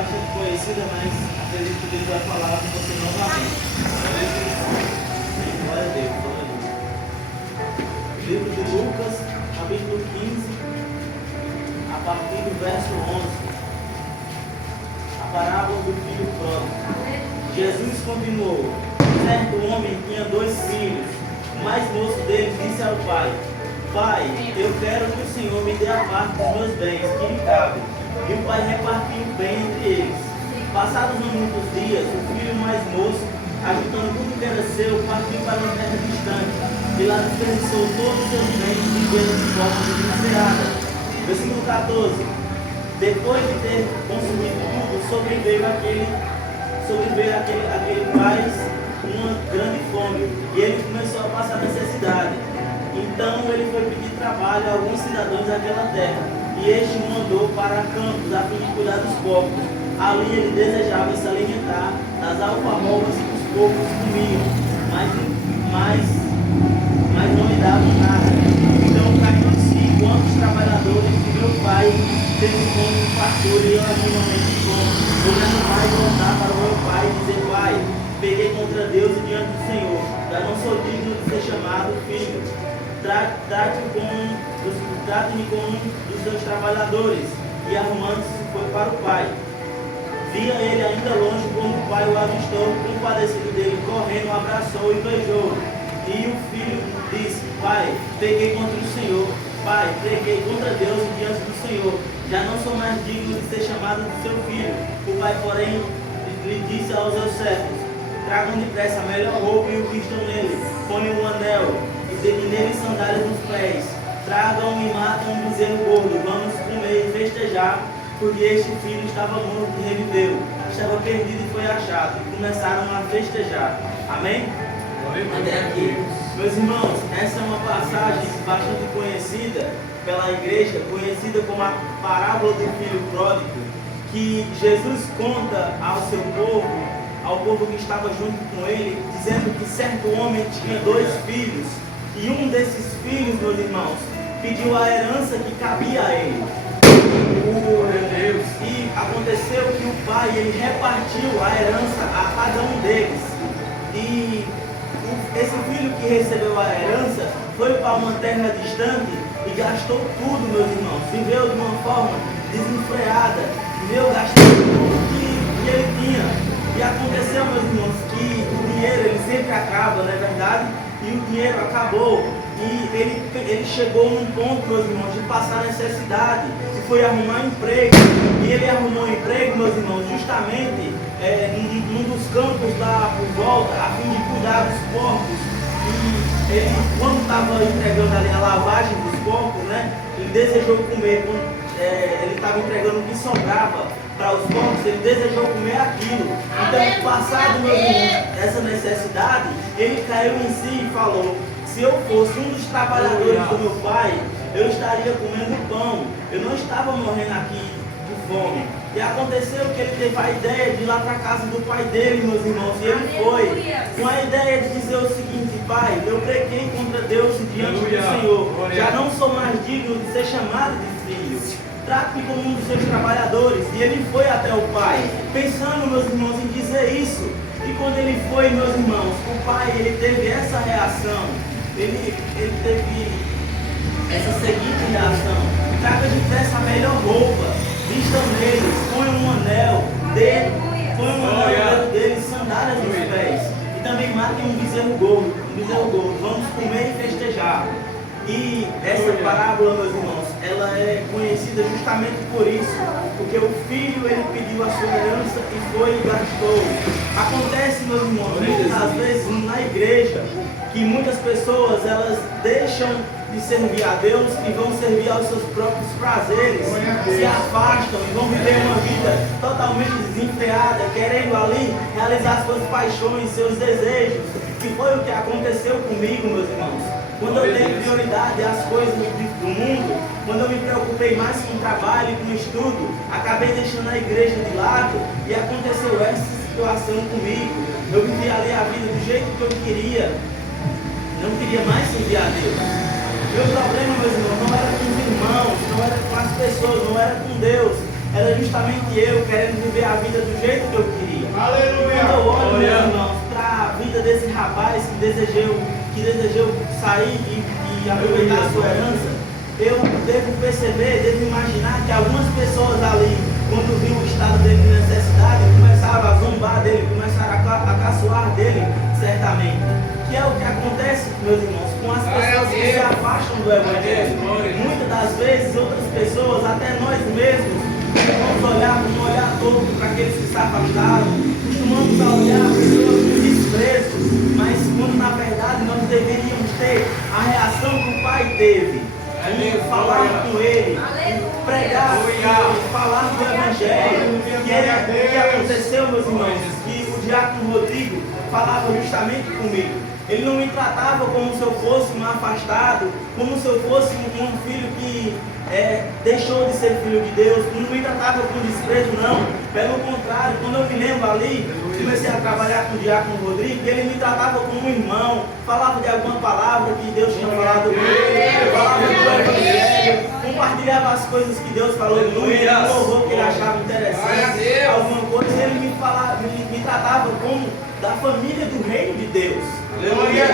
bastante conhecida, mas acredito que Deus vai falar com você novamente. Glória a Deus, glória a Deus. Livro de Lucas, capítulo 15, a partir do verso 11. A parábola do filho pródigo. Jesus continuou: certo homem tinha 2 filhos. O mais moço deles disse ao pai: Pai, eu quero que o Senhor me dê a parte dos meus bens, que me cabe. E o pai repartiu o bem entre eles. Passados não muitos dias, o filho mais moço, ajuntando tudo que era seu, partiu para uma terra distante. E lá desperdiçou todos os seus bens e vivendo de forma desesperada. Versículo 14. Depois de ter consumido tudo, sobreveio aquele pai uma grande fome. E ele começou a passar necessidade. Então ele foi pedir trabalho a alguns cidadãos daquela terra, e este o mandou para campos a fim de cuidar dos porcos. Ali ele desejava se alimentar das alfarrobas que os porcos comiam, mas não lhe davam nada. Então caiu em si quantos trabalhadores que meu pai teve fome de fartura e eu ativamente fome. Eu não mais voltar para o meu pai e dizer: Pai, peguei contra Deus e diante do Senhor, já não sou digno de ser chamado filho. Trate-me como um dos seus trabalhadores. E arrumando-se foi para o pai. Via ele ainda longe quando o pai o avistou, compadecido dele, correndo, o abraçou e beijou. E o filho disse: Pai, peguei contra o Senhor. Pai, peguei contra Deus e diante do Senhor, já não sou mais digno de ser chamado de seu filho. O pai, porém, lhe disse aos seus servos: Tragam depressa a melhor roupa e o vistam nele, ponham um anel e nele sandálias nos pés. Tragam e matam um bezerro gordo, vamos comer e festejar, porque este filho estava morto e reviveu, estava perdido e foi achado. E começaram a festejar. Amém? Até aqui. Meus irmãos, essa é uma passagem bastante conhecida pela igreja, conhecida como a parábola do filho pródigo, que Jesus conta ao seu povo, ao povo que estava junto com ele, dizendo que certo homem tinha 2 filhos, e um desses filhos, meus irmãos, pediu a herança que cabia a ele. E aconteceu que o pai, ele repartiu a herança a cada um deles. E esse filho que recebeu a herança foi para uma terra distante e gastou tudo, meus irmãos. Viveu de uma forma desenfreada, viveu gastando tudo que ele tinha. E aconteceu, meus irmãos, que o dinheiro ele sempre acaba, não é verdade? E o dinheiro acabou. E ele chegou num ponto, meus irmãos, de passar necessidade. E foi arrumar emprego. E ele arrumou emprego, meus irmãos, justamente num dos campos lá por volta, a fim de cuidar dos porcos. E ele, quando estava entregando ali a lavagem dos porcos, né, ele desejou comer. Ele estava entregando o que sobrava para os porcos, ele desejou comer aquilo. Então, passado, meu irmão, essa necessidade, ele caiu em si e falou: se eu fosse um dos trabalhadores do meu pai, eu estaria comendo pão, eu não estava morrendo aqui de fome. E aconteceu que ele teve a ideia de ir lá para a casa do pai dele, meus irmãos, e ele foi com a ideia de dizer o seguinte: Pai, eu pequei contra Deus e diante do Senhor, já não sou mais digno de ser chamado de filho. Trate-me como um dos seus trabalhadores. E ele foi até o pai, pensando, meus irmãos, em dizer isso. E quando ele foi, meus irmãos, o pai, ele teve essa reação. Ele teve essa seguinte reação: traga depressa a melhor roupa, vistam neles, põe um anel deles, sandálias nos pés, e também matem um bezerro gordo, vamos comer e festejar. E essa parábola, meus irmãos, ela é conhecida justamente por isso, porque o filho, ele pediu a sua herança e foi e gastou. Acontece, meus irmãos, muitas vezes na igreja, que muitas pessoas, elas deixam de servir a Deus e vão servir aos seus próprios prazeres, se afastam e vão viver uma vida totalmente desenfreada, querendo ali realizar suas paixões, seus desejos, que foi o que aconteceu comigo, meus irmãos. Quando eu dei prioridade às coisas do mundo, quando eu me preocupei mais com o trabalho e com o estudo, acabei deixando a igreja de lado e aconteceu essa situação comigo. Eu vivi ali a vida do jeito que eu queria, não queria mais servir a Deus. Meu problema, meus irmãos, não era com os irmãos, não era com as pessoas, não era com Deus, era era justamente eu querendo viver a vida do jeito que eu queria. Aleluia! Quando eu olho, meus irmãos, para a vida desse rapaz que desejou sair e aproveitar a sua herança, eu devo perceber, devo imaginar que algumas pessoas ali, quando viu o estado dele de necessidade, começaram a zombar dele, começaram a caçoar dele, certamente. Que é o que acontece, meus irmãos, com as pessoas que se afastam do Evangelho. Muitas das vezes, outras pessoas, até nós mesmos, vamos olhar com um olhar torto para aqueles que se afastaram, costumamos olhar pessoas com desprezo, mas quando na verdade nós deveríamos ter a reação que o Pai teve. Falar com ele, pregar com ele, falar do Evangelho. Que aconteceu, meus irmãos, que o diácono Rodrigo falava justamente comigo. Ele não me tratava como se eu fosse um afastado, como se eu fosse um filho que deixou de ser filho de Deus. Não me tratava com desprezo, não. Pelo contrário, quando eu me lembro ali, comecei a trabalhar com o diácono Rodrigo, ele me tratava como um irmão, falava de alguma palavra que Deus tinha falado com ele, falava do Evangelho, compartilhava as coisas que Deus falou com ele, louvou que ele achava interessante, alguma coisa, e ele me tratava como da família do reino de Deus. Aleluia,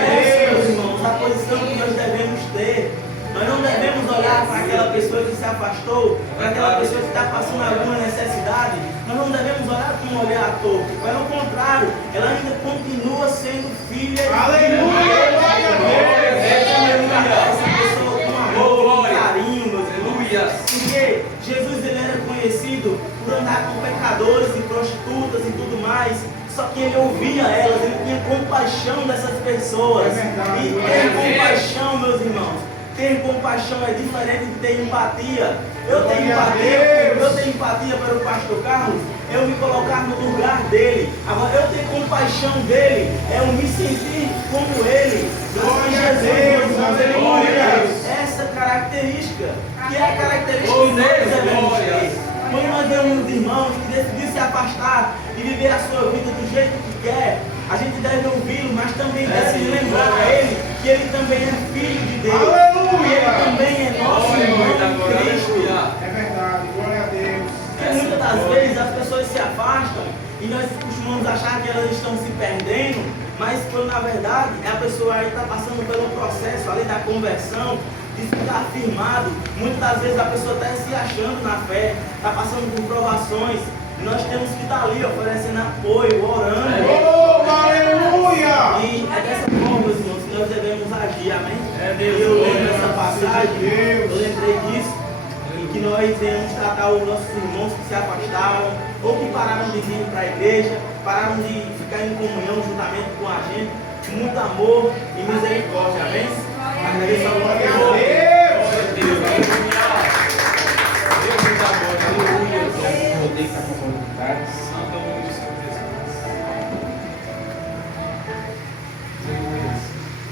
meus irmãos, a posição que nós devemos ter. Nós não devemos olhar para aquela pessoa que se afastou, para aquela pessoa que está passando alguma necessidade. Nós não devemos olhar com um olhar torto. Pelo contrário, ela ainda continua sendo filha de Deus. Aleluia! Essa pessoa com amor, com carinho, meus irmãos. Porque Jesus ele era conhecido por andar com pecadores e prostitutas e tudo mais. Só que ele ouvia elas, ele tinha compaixão dessas pessoas. E ter compaixão, meus irmãos, ter compaixão é diferente de ter empatia. Eu tenho empatia para o pastor Carlos, eu me colocar no lugar dele. Agora, eu ter compaixão dele, é eu me sentir como ele. Glória a Deus, aleluia. Essa característica, que é a característica que nós devemos ter. Quando nós vemos irmãos que decidiram se afastar e viver a sua vida do jeito que quer, a gente deve ouvi-lo, mas também deve lembrar a ele que ele também é filho de Deus. Aleluia! E ele também é nosso irmão em Cristo. É verdade, glória a Deus. Porque muitas das vezes as pessoas se afastam e nós costumamos achar que elas estão se perdendo, mas quando na verdade a pessoa aí está passando pelo processo ali da conversão, de ficar firmado. Muitas das vezes a pessoa está se achando na fé, está passando por provações. E nós temos que estar ali oferecendo apoio, orando. Oh, aleluia! E é dessa forma, meus irmãos, que nós devemos agir, amém? E eu lembro dessa passagem, eu lembrei disso, e que nós devemos tratar os nossos irmãos que se afastaram, ou que pararam de vir para a igreja, pararam de ficar em comunhão juntamente com a gente, com muito amor e misericórdia, amém? Agradeço a